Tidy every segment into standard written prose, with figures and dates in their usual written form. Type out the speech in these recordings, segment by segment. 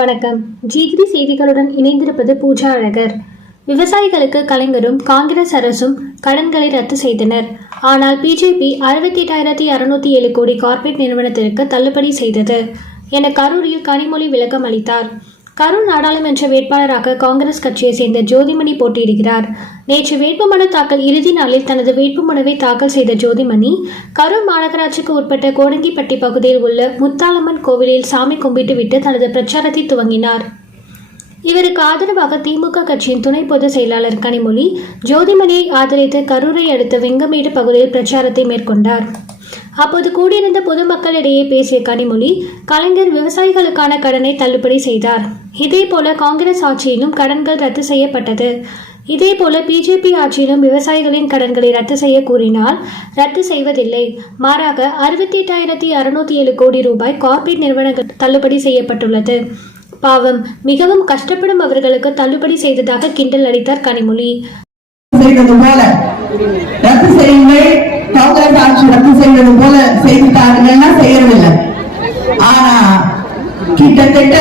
வணக்கம். G3 செய்திகளுடன் இணைந்திருப்பது பூஜா அழகர். விவசாயிகளுக்கு கலைஞரும் காங்கிரஸ் அரசும் கடன்களை ரத்து செய்தனர். ஆனால் பிஜேபி 68,607 கோடி கார்ப்பரேட் நிறுவனத்திற்கு தள்ளுபடி செய்தது என கரூரில் கனிமொழி விளக்கம் அளித்தார். கரூர் நாடாளுமன்ற வேட்பாளராக காங்கிரஸ் கட்சியை சேர்ந்த ஜோதிமணி போட்டியிடுகிறார். நேற்று வேட்புமனு தாக்கல் இறுதி நாளில் தனது வேட்புமனுவை தாக்கல் செய்த ஜோதிமணி, கரூர் மாநகராட்சிக்கு உட்பட்ட கோடங்கிப்பட்டி பகுதியில் உள்ள முத்தாலம்மன் கோவிலில் சாமி கும்பிட்டுவிட்டு தனது பிரச்சாரத்தை துவங்கினார். இவருக்கு ஆதரவாக திமுக கட்சியின் துணை பொதுச் செயலாளர் கனிமொழி ஜோதிமணியை ஆதரித்து கரூரை அடுத்த வெங்கமேடு பகுதியில் பிரச்சாரத்தை மேற்கொண்டார். அப்போது கூடியிருந்த பொதுமக்களிடையே பேசிய கனிமொழி, கலைஞர் விவசாயிகளுக்கான கடனை தள்ளுபடி செய்தார். இதேபோல காங்கிரஸ் ஆட்சியிலும் கடன்கள் ரத்து செய்யப்பட்டது. இதேபோல பிஜேபி ஆட்சியிலும் விவசாயிகளின் கடன்களை ரத்து செய்ய கூறினால் ரத்து செய்வதில்லை. மாறாக 68,607 கோடி ரூபாய் கார்ப்பரேட் நிறுவனங்கள் தள்ளுபடி செய்யப்பட்டுள்ளது. பாவம், மிகவும் கஷ்டப்படும் அவர்களுக்கு தள்ளுபடி செய்ததாக கிண்டல் அடித்தார் கனிமொழி. காங்கிரஸ் ஆட்சி ரத்து செய்வது போல செய்துட்டாங்கன்னா செய்யறதில்லை. ஆனா கிட்டத்தட்ட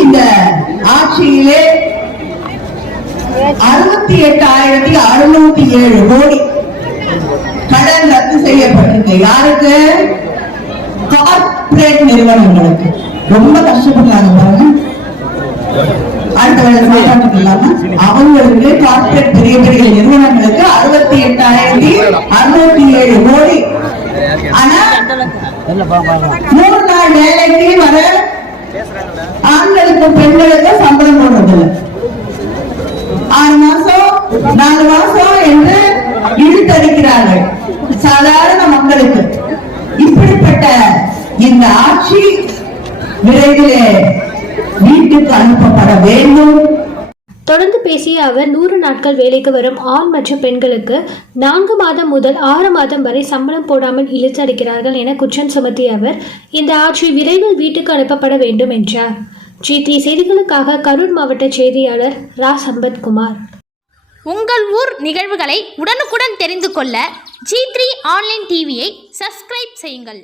இந்த ஆட்சியிலே 68,607 கோடி கடன் ரத்து செய்யப்பட்டிருக்கு. யாருக்கு? கார்ப்பரேட் நிறுவனங்களுக்கு. ரொம்ப கஷ்டப்படுறாங்க பாருங்க. அடுத்த வேலை சாப்பாட்டுக்கு இல்லாம அவங்களுக்கு கார்ப்பரேட் பெரிய பெரிய நிறுவனங்களுக்கு 68,607 கோடி. ஆனா 3 நாள் வேலைக்கு வர ஆண்களுக்கும் பெண்களுக்கும் சம்பளம் போடுறதில்லை. 6 மாசம் 4 மாசம் என்று இழுத்தடிக்கிறார்கள் சாதாரண மக்களுக்கு. இப்படிப்பட்ட இந்த ஆட்சி விரைவிலே வீட்டுக்கு அனுப்பப்பட வேண்டும். தொடர்ந்து பேசிய அவர், 100 நாட்கள் வேலைக்கு வரும் ஆண் மற்றும் பெண்களுக்கு 4 மாதம் முதல் 6 மாதம் வரை சம்பளம் போடாமல் இழுத்தடிக்கிறார்கள் என குற்றம் சுமத்திய அவர், இந்த ஆட்சி விரைவில் வீட்டுக்கு அனுப்பப்பட வேண்டும் என்றார். G3 செய்திகளுக்காக கரூர் மாவட்ட செய்தியாளர் ரா சம்பத்குமார். உங்கள் ஊர் நிகழ்வுகளை உடனுக்குடன் தெரிந்து கொள்ள G3 ஆன்லைன் டிவியை சப்ஸ்கிரைப் செய்யுங்கள்.